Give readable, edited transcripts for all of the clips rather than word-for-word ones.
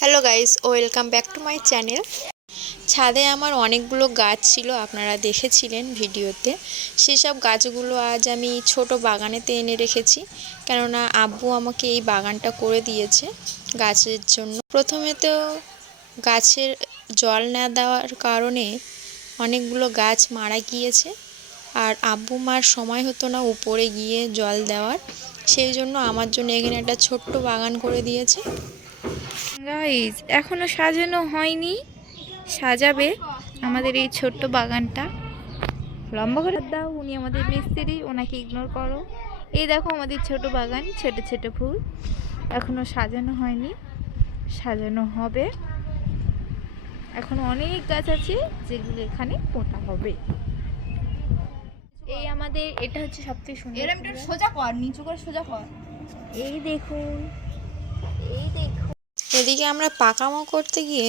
Hello guys, welcome back to my channel. ছাদে আমার অনেকগুলো গাছ ছিল, আপনারা দেখেছিলেন ভিডিওতে। সেসব গাছগুলো আজ আমি ছোট বাগানেতে এনে রেখেছি, কেননা আব্বু আমাকে এই বাগানটা করে দিয়েছে গাছের জন্য। প্রথমে তো গাছের জল না দেওয়ার কারণে অনেকগুলো গাছ মারা গিয়েছে, আর আব্বু মার সময় হতো না উপরে গিয়ে জল দেওয়ার, সেই জন্য আমার জন্য এখানে একটা ছোট্ট বাগান করে দিয়েছে। গাইজ এখনো সাজানো হয়নি, সাজাবে আমাদের এই ছোট্ট বাগানটা। লম্বা করে দাও, উনি আমাদের মিস্ত্রি, ওনাকে ইগনোর করো। এই দেখো আমাদের ছোট বাগান, ছোট ছোট ফুল, এখনো সাজানো হয়নি, সাজানো হবে। এখনো অনেক গাছ আছে যেগুলো এখানে পোঁতা হবে। এই আমাদের এটা হচ্ছে সবথেকে সুন্দর। সোজা কর, নিচু করে সোজা কর। এই দেখুন, এই দেখুন। এদিকে আমরা পাকামো করতে গিয়ে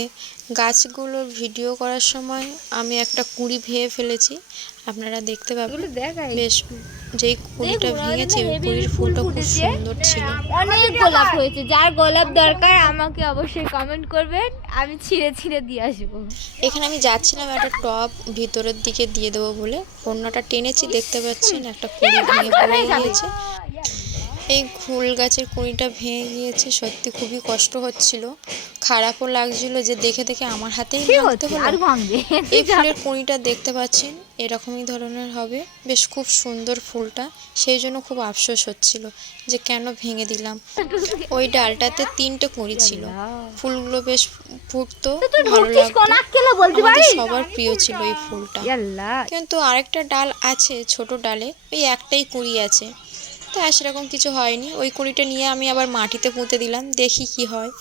গাছগুলোর ভিডিও করার সময় আমি একটা কুঁড়ি ভেঙে ফেলেছি, আপনারা দেখতে পাবেন। বেশ, যেই কুঁড়িটা ভেঙেছে ওই কুঁড়ির ফুলটা খুব সুন্দর ছিল। অনেক গোলাপ হয়েছে, যার গোলাপ দরকার আমাকে অবশ্যই কমেন্ট করবেন, আমি ছিঁড়ে ছিঁড়ে দিয়ে আসবো। এখানে আমি যাচ্ছিলাম একটা টব ভিতরের দিকে দিয়ে দেবো বলে, অন্যটা টেনেছি, দেখতে পাচ্ছেন একটা কুঁড়ি ভেঙে পড়ে গিয়েছে। এই ফুল গাছের কুঁড়িটা ভেঙে গিয়েছে, সত্যি খুবই কষ্ট হচ্ছিল, খারাপও লাগছিল যে দেখে দেখে আমার হাতেই ভাঙতে হলো। এই ফুলের কুঁড়িটা দেখতে পাচ্ছেন এরকমই ধরনের হবে, বেশ খুব সুন্দর ফুলটা, সেই জন্য খুব আফসোস হচ্ছিল যে কেন ভেঙে দিলাম। ওই ডালটাতে 3টে কুঁড়ি ছিল, ফুলগুলো বেশ ফুটতো, ভালো লাগতো, আমাদের সবার প্রিয় ছিল এই ফুলটা। কিন্তু আরেকটা ডাল আছে, ছোট ডালে ওই একটাই কুঁড়ি আছে, তা সেরকম কিছু হয়নি। ওই কুঁড়িটা নিয়ে আমি আবার মাটিতে পুঁতে দিলাম, দেখি কি হয়।